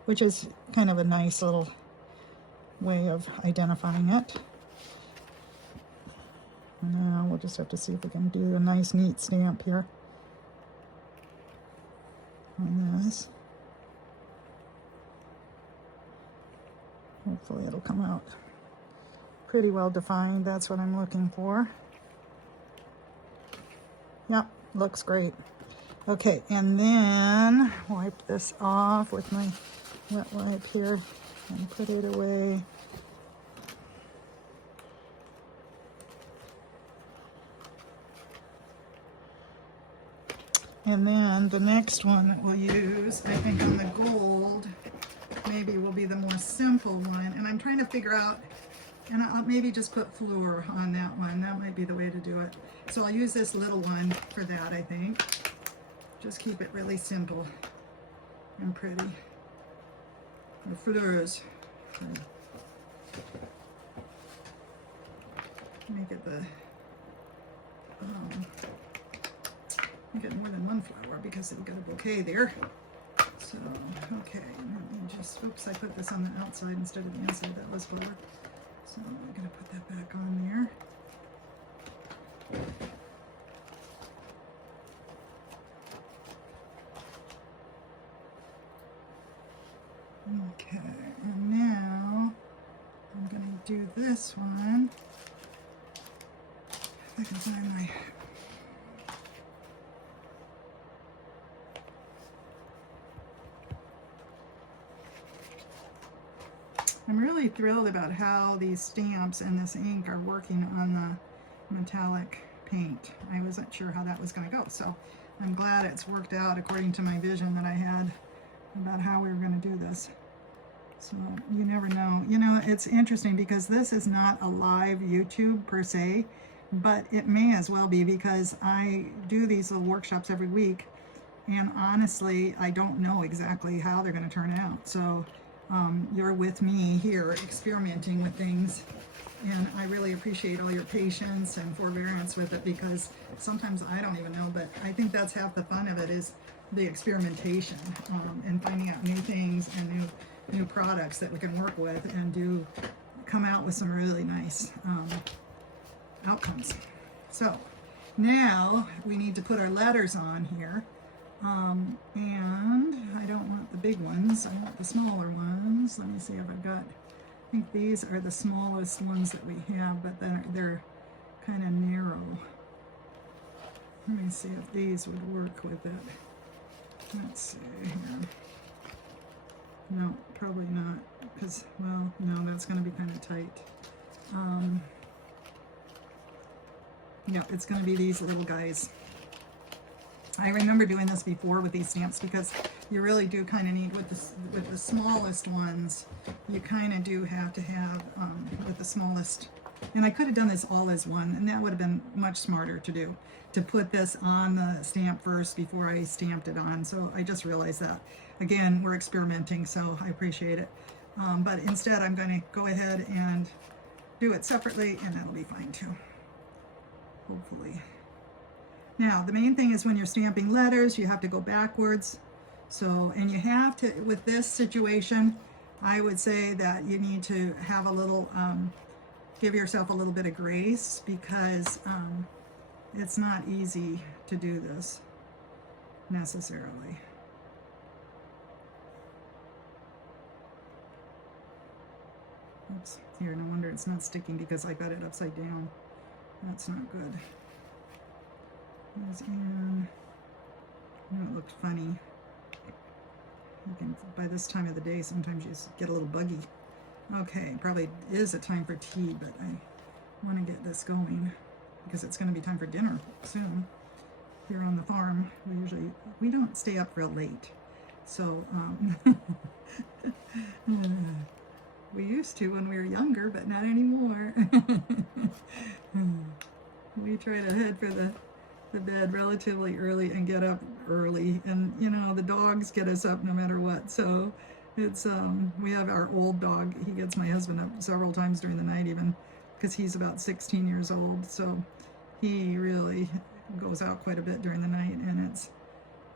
which is kind of a nice little way of identifying it. Now we'll just have to see if we can do a nice neat stamp here on this. Hopefully it'll come out pretty well defined. That's what I'm looking for. Yep, looks great. Okay, and then wipe this off with my wet wipe here and put it away. And then the next one that we'll use, I think on the gold, maybe will be the more simple one. And I'm trying to figure out, and I'll maybe just put fleur on that one. That might be the way to do it. So I'll use this little one for that, I think. Just keep it really simple and pretty. The fleurs. Make it the make it more than one flower because we've got a bouquet there. So okay, let me just, oops, I put this on the outside instead of the inside. That was clever. So I'm gonna put that back on there. Okay, and now I'm gonna do this one. If I can find my I'm really thrilled about how these stamps and this ink are working on the metallic paint. I wasn't sure how that was going to go, so I'm glad it's worked out according to my vision that I had about how we were going to do this. So you never know. You know, it's interesting because this is not a live YouTube per se, but it may as well be because I do these little workshops every week, and honestly, I don't know exactly how they're going to turn out. So you're with me here experimenting with things, and I really appreciate all your patience and forbearance with it because sometimes I don't even know, but I think that's half the fun of it is the experimentation and finding out new things and new products that we can work with and come out with some really nice outcomes. So now we need to put our letters on here. And I don't want the big ones, I want the smaller ones. Let me see if I've got, I think these are the smallest ones that we have, but they're kind of narrow. Let me see if these would work with it. Let's see here. No, probably not, because, well, no, that's going to be kind of tight. Yeah, it's going to be these little guys. I remember doing this before with these stamps because you really do kind of need, with the smallest ones, you kind of do have to have, with the smallest, and I could have done this all as one, and that would have been much smarter to do, to put this on the stamp first before I stamped it on. So I just realized that. Again, we're experimenting, so I appreciate it. But instead, I'm going to go ahead and do it separately, and that'll be fine too, hopefully. Now, the main thing is when you're stamping letters, you have to go backwards. So, and you have to, with this situation, I would say that you need to have a little, give yourself a little bit of grace because it's not easy to do this necessarily. Oops, here, no wonder it's not sticking because I got it upside down. That's not good. And it looked funny. You can, by this time of the day, sometimes you get a little buggy. Okay, probably is a time for tea, but I want to get this going because it's going to be time for dinner soon. Here on the farm, we don't stay up real late, so we used to when we were younger, but not anymore. We try to head for the bed relatively early and get up early, and you know, the dogs get us up no matter what. So it's we have our old dog. He gets my husband up several times during the night, even because he's about 16 years old, so he really goes out quite a bit during the night, and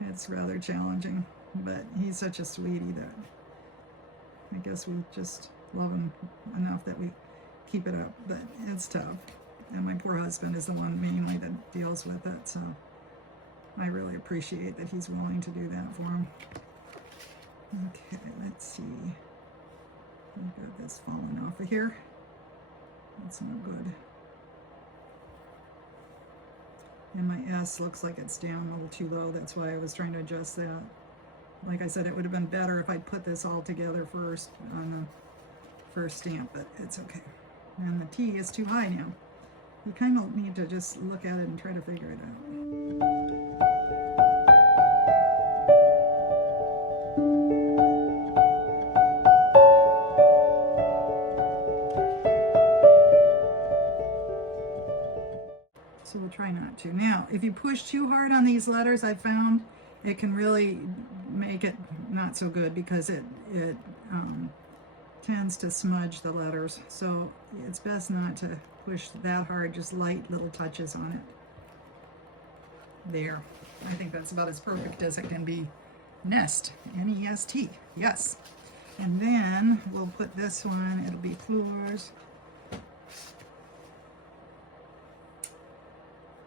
it's rather challenging, but he's such a sweetie that I guess we just love him enough that we keep it up, but it's tough. And my poor husband is the one mainly that deals with it, so I really appreciate that he's willing to do that for him. Okay, let's see. I've got this falling off of here. That's not good. And my S looks like it's down a little too low. That's why I was trying to adjust that. Like I said, it would have been better if I'd put this all together first on the first stamp, but it's okay. And the T is too high now. You kind of need to just look at it and try to figure it out. to. Now, if you push too hard on these letters, I found it can really make it not so good because it tends to smudge the letters. So it's best not to push that hard, just light little touches on it. There. I think that's about as perfect as it can be. Nest, N-E-S-T, yes. And then we'll put this one, it'll be Cloches.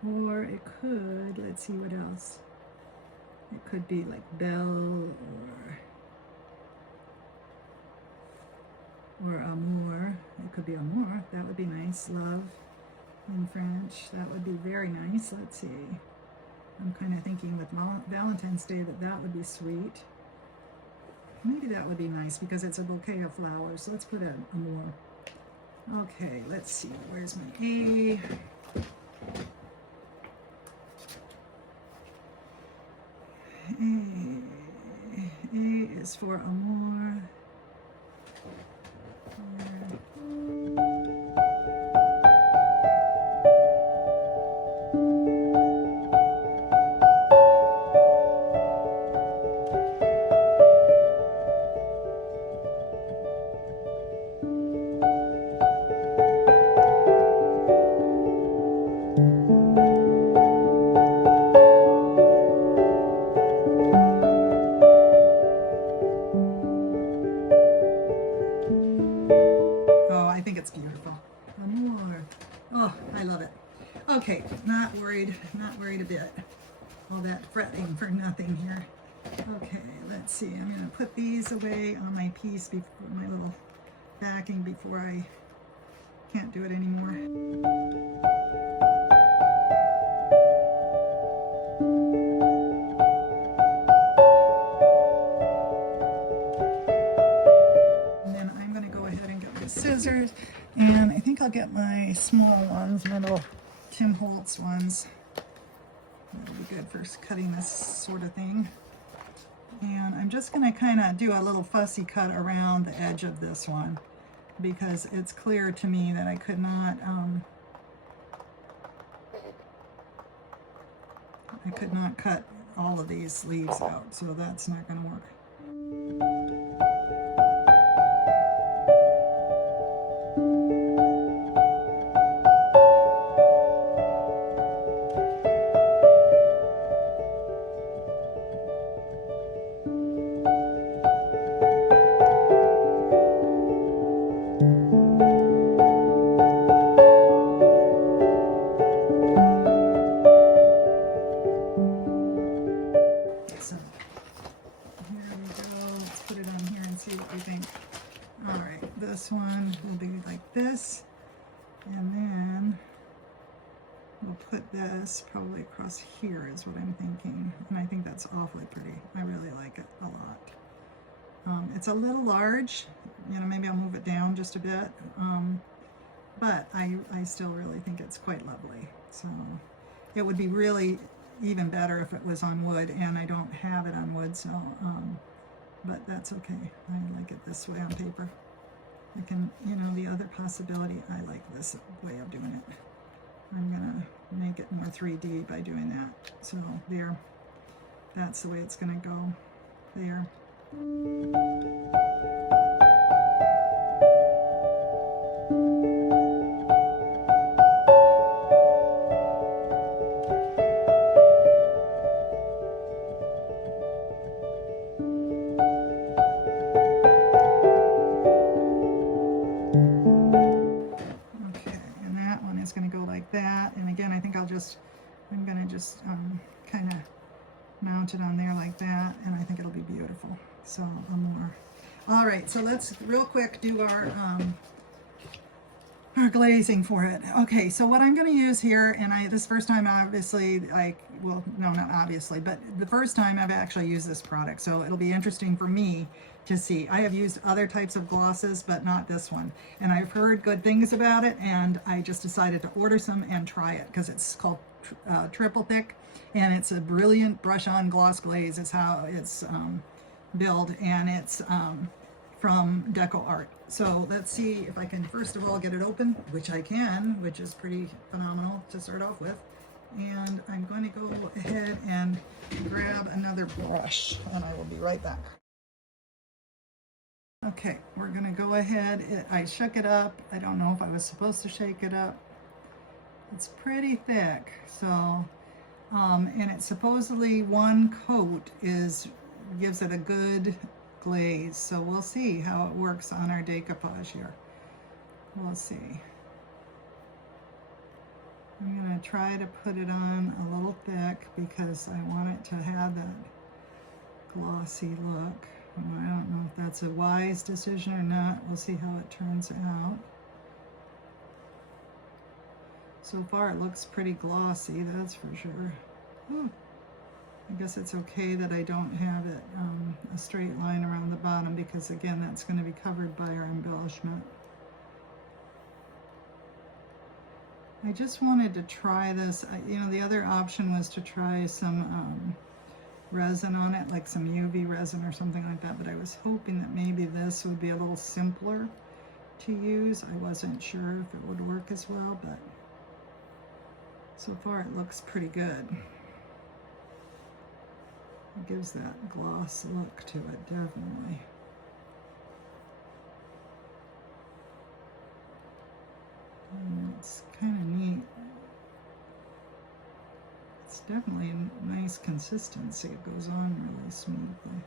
Or it could, let's see what else. It could be like Belle or Amour. It could be Amour. That would be nice. Love in French. That would be very nice. Let's see. I'm kind of thinking with Valentine's Day that would be sweet. Maybe that would be nice because it's a bouquet of flowers. So let's put a Amour. Okay, let's see. Where's my A? A is for Amour. Okay, not worried a bit. All that fretting for nothing here. Okay, let's see. I'm going to put these away on my piece, before my little backing, before I can't do it anymore. And then I'm going to go ahead and get my scissors, and I think I'll get my small ones, my little Tim Holtz ones. That'll be good for cutting this sort of thing. And I'm just going to kind of do a little fussy cut around the edge of this one because it's clear to me that I could not cut all of these leaves out, so that's not going to work. This one will be like this, and then we'll put this probably across here is what I'm thinking, and I think that's awfully pretty. I really like it a lot. It's a little large, you know, maybe I'll move it down just a bit, but I still really think it's quite lovely. So it would be really even better if it was on wood, and I don't have it on wood, so but that's okay. I like it this way on paper. I can, you know, the other possibility, I like this way of doing it. I'm gonna make it more 3D by doing that. So there, that's the way it's gonna go there. I'm going to just kind of mount it on there like that, and I think it'll be beautiful. So Amour. All right, so let's real quick do our glazing for it. Okay, so what I'm going to use here, and this first time obviously, well, no, not obviously, but the first time I've actually used this product, so it'll be interesting for me to see. I have used other types of glosses, but not this one, and I've heard good things about it, and I just decided to order some and try it because it's called Triple Thick, and it's a brilliant brush-on gloss glaze is how it's billed, and it's from Decor. So let's see if I can first of all get it open, which I can, which is pretty phenomenal to start off with. And I'm going to go ahead and grab another brush, and I will be right back. Okay, we're going to go ahead. I shook it up. I don't know if I was supposed to shake it up. It's pretty thick, so and it's supposedly one coat gives it a good glaze. So we'll see how it works on our decoupage here. We'll see. I'm going to try to put it on a little thick because I want it to have that glossy look. I don't know if that's a wise decision or not. We'll see how it turns out. So far it looks pretty glossy, that's for sure. Ooh. I guess it's okay that I don't have it a straight line around the bottom because again that's going to be covered by our embellishment. I just wanted to try this. You know, the other option was to try some resin on it, like some UV resin or something like that, but I was hoping that maybe this would be a little simpler to use. I wasn't sure if it would work as well, but so far it looks pretty good. It gives that gloss look to it, definitely. And it's kind of neat. It's definitely a nice consistency. It goes on really smoothly.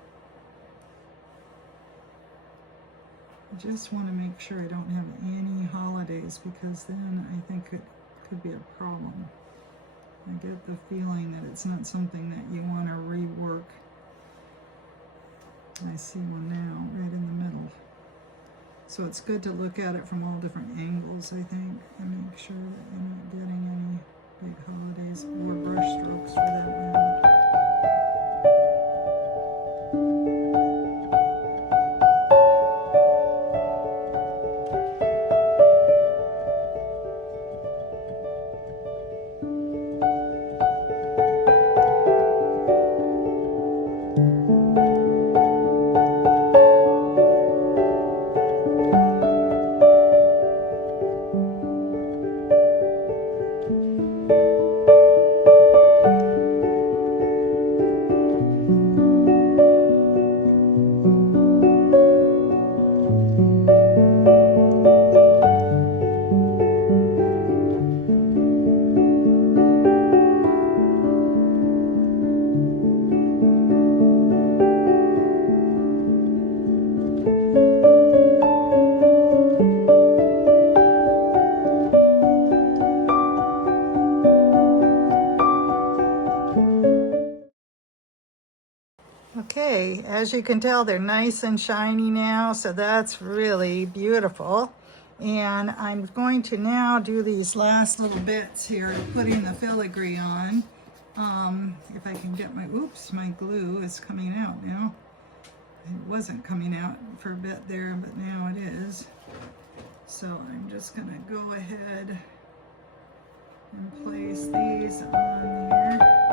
I just want to make sure I don't have any holidays because then I think it could be a problem. I get the feeling that it's not something that you want to rework. I see one now, right in the middle. So it's good to look at it from all different angles, I think, and make sure that you're not getting any big holidays or brush strokes for that matter. Okay, as you can tell, they're nice and shiny now, so that's really beautiful. And I'm going to now do these last little bits here, putting the filigree on. If I can get my glue is coming out now. It wasn't coming out for a bit there, but now it is. So I'm just gonna go ahead and place these on here.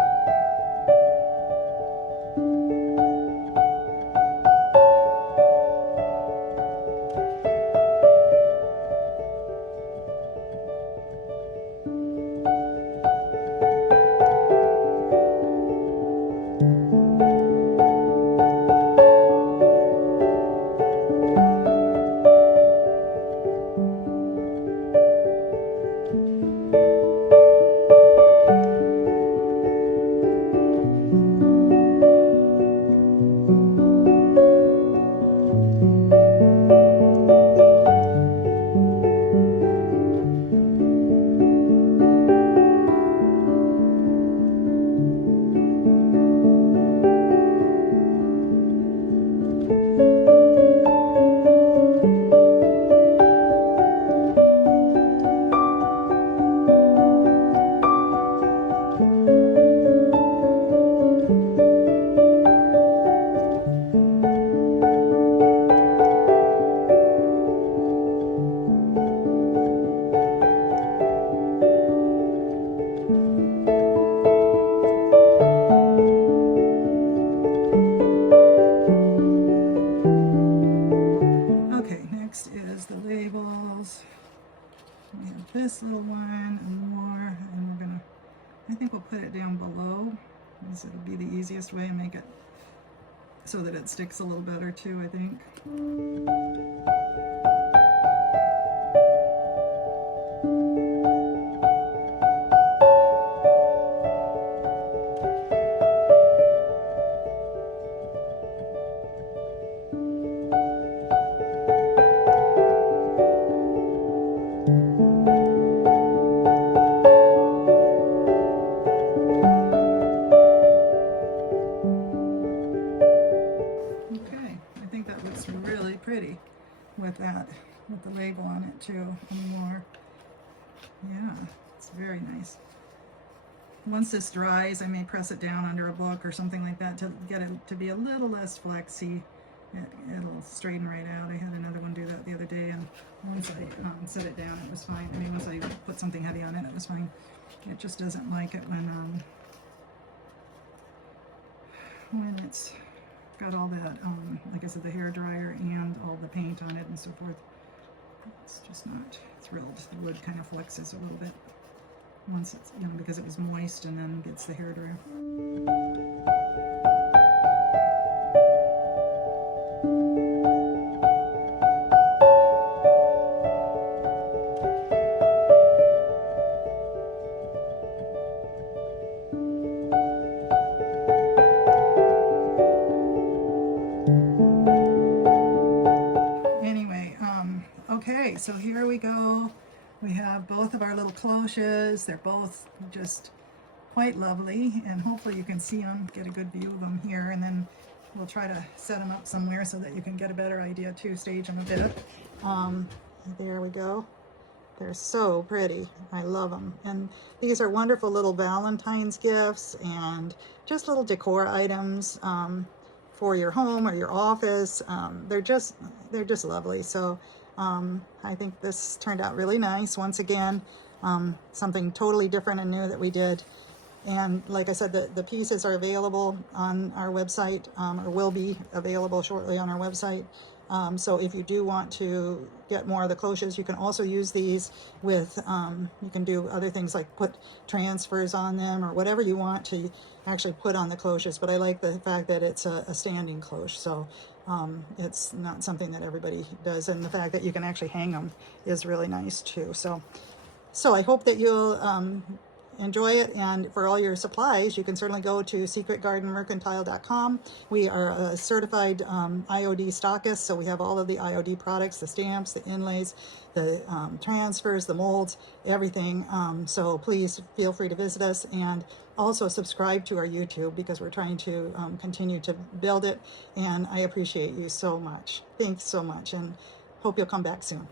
This little one and more, and we're gonna I think we'll put it down below, because it'll be the easiest way and make it so that it sticks a little better too, I think. Pretty with that, with the label on it too, and more. Yeah, it's very nice. Once this dries, I may press it down under a book or something like that to get it to be a little less flexy. It'll straighten right out. I had another one do that the other day, and once I set it down, it was fine. I mean, once I put something heavy on it, it was fine. It just doesn't like it when it's got all that, like I said, the hair dryer and all the paint on it and so forth. It's just not thrilled. The wood kind of flexes a little bit once it's, you know, because it was moist and then gets the hair dryer. Okay, so here we go. We have both of our little cloches. They're both just quite lovely, and hopefully you can see them, get a good view of them here, and then we'll try to set them up somewhere so that you can get a better idea too, stage them a bit. There we go. They're so pretty. I love them. And these are wonderful little Valentine's gifts and just little decor items for your home or your office. They're just lovely. So I think this turned out really nice. Once again, something totally different and new that we did. And like I said, the pieces are available on our website, or will be available shortly on our website. So if you do want to get more of the cloches, you can also use these with, you can do other things like put transfers on them or whatever you want to actually put on the cloches. But I like the fact that it's a standing cloche, so it's not something that everybody does. And the fact that you can actually hang them is really nice too. So I hope that you'll enjoy it, and for all your supplies you can certainly go to secretgardenmercantile.com. We are a certified IOD stockist, so we have all of the IOD products, the stamps, the inlays, the transfers, the molds, everything. So please feel free to visit us, and also subscribe to our YouTube, because we're trying to continue to build it, and I appreciate you so much. Thanks so much, and hope you'll come back soon.